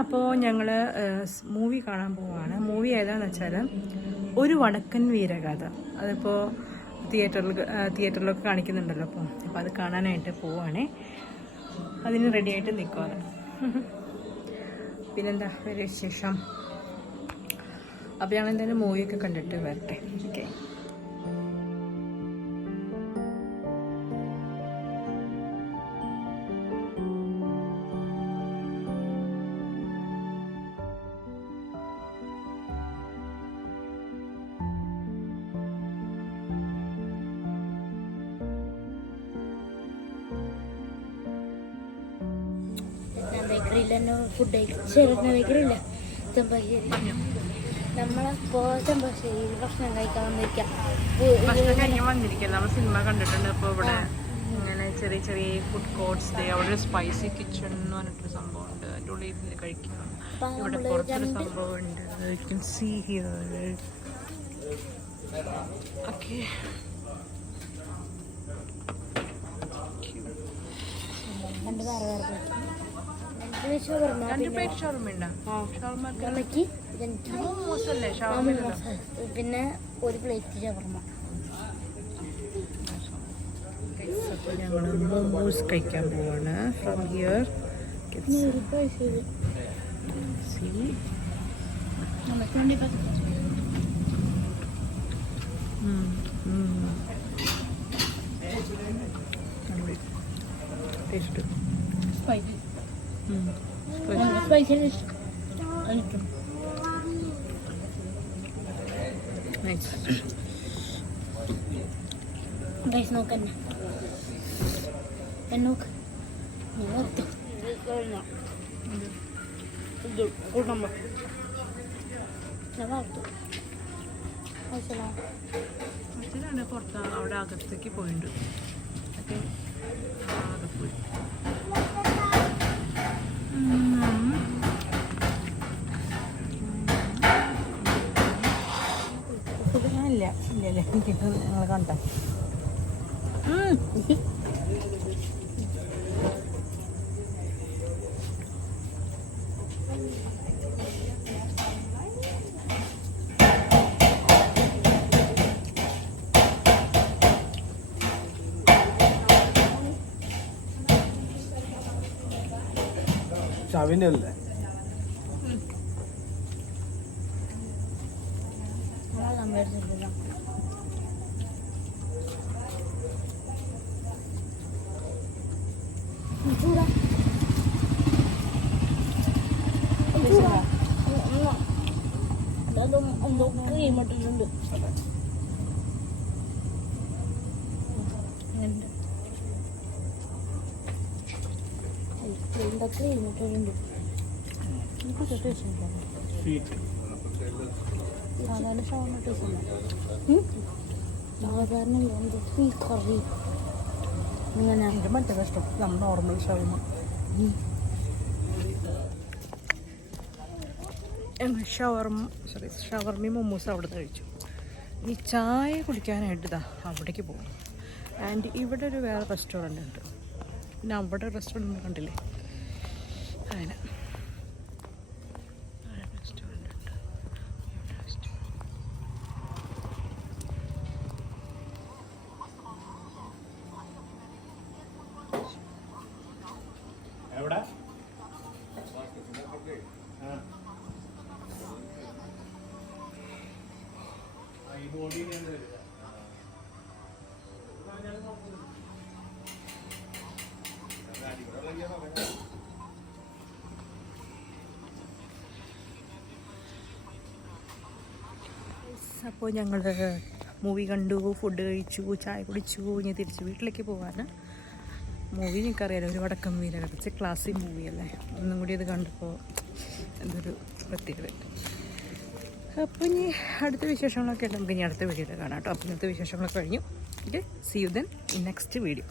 അപ്പോൾ ഞങ്ങൾ മൂവി കാണാൻ പോവുകയാണ്. മൂവി ഏതാണെന്ന് വെച്ചാൽ ഒരു വടക്കൻ വീരഗാഥ. അതിപ്പോൾ തിയേറ്ററിലൊക്കെ കാണിക്കുന്നുണ്ടല്ലോ. അപ്പോൾ അത് കാണാനായിട്ട് പോവുകയാണേ. അതിന് റെഡിയായിട്ട് നിൽക്കുവാണ്. പിന്നെന്താ ഒരു വിശേഷം? അപ്പോൾ ഞങ്ങൾ എന്തായാലും മൂവിയൊക്കെ കണ്ടിട്ട് വരട്ടെ. ഓക്കെ. ഫുഡ് ബേക്കറിയില്ല ചെമ്പശ്ശേരി. നമ്മളപ്പോൾ ചെമ്പശ്ശേരി ഭക്ഷണം കഴിക്കാൻ വന്നിരിക്കാം. നമ്മൾ സിനിമ കണ്ടിട്ടുണ്ട്. അപ്പോൾ ഇവിടെ ഇങ്ങനെ ചെറിയ ചെറിയ ഫുഡ് കോർട്ട്സ്, അവിടെ ഒരു സ്പൈസി കിച്ചൺ എന്ന് പറഞ്ഞിട്ടൊരു സംഭവം ഉണ്ട്. അതിൻ്റെ ഉള്ളിൽ ഇരുന്ന് കഴിക്കാം. ഇവിടെ കുറച്ചൊരു സംഭവം ഉണ്ട്. You can see here. Okay. പിന്നെ ഒരു പ്ലേറ്റ് ഷവർമ്മ. ഞങ്ങൾ മോമോസ് കഴിക്കാൻ പോവാണ്. From here taste spicy. Guys നോക്കന്നെ നോക്ക്. പുറത്ത് അവിടെ അകത്തേക്ക് പോയിട്ടുണ്ട്. പോയി ഇല്ല ഇല്ലല്ലേ നിങ്ങൾ കണ്ട ചവിൻ്റെ അല്ലേ? ക്രീമിട്ടിട്ടുണ്ട്. ക്രീമിട്ടിട്ടുണ്ട്. സാധാരണ ഷവർമ്മ ടേസ്റ്റ് സാധാരണ ഈ കറി ഇങ്ങനെ എൻ്റെ മറ്റേ ഇഷ്ടം. നമ്മൾ നോർമൽ ഷവർമ്മ. ഷവർമ്മയും മൊമോസും അവിടെ നിന്ന് കഴിച്ചു. ഈ ചായ കുടിക്കാനായിട്ട് ഇതാ അവിടേക്ക് പോകും. ആൻഡ് ഇവിടെ ഒരു വേറെ റെസ്റ്റോറൻ്റ് ഉണ്ട്. പിന്നെ അവിടെ റെസ്റ്റോറൻറ്റ് കണ്ടില്ലേ, അങ്ങനെ റെസ്റ്റോറൻ്റ് ഉണ്ട്. എവിടെ? അപ്പോൾ ഞങ്ങൾ മൂവി കണ്ടു, ഫുഡ് കഴിച്ചു, ചായ കുടിച്ചു. ഇനി തിരിച്ച് വീട്ടിലേക്ക് പോകാൻ. മൂവി എനിക്കറിയാലോ, ഒരു വടക്കം വീരകഥ ക്ലാസിക് മൂവിയല്ലേ. ഒന്നും കൂടി അത് കണ്ടപ്പോൾ എന്തൊരു പ്രത്യേകത. അപ്പോൾ ഇനി അടുത്ത വിശേഷങ്ങളൊക്കെ നമുക്ക് ഇനി അടുത്ത വീഡിയോയിൽ കാണാം കേട്ടോ. അപ്പോൾ ഇന്നത്തെ വിശേഷങ്ങളൊക്കെ കഴിഞ്ഞു. Okay, see you then in next video.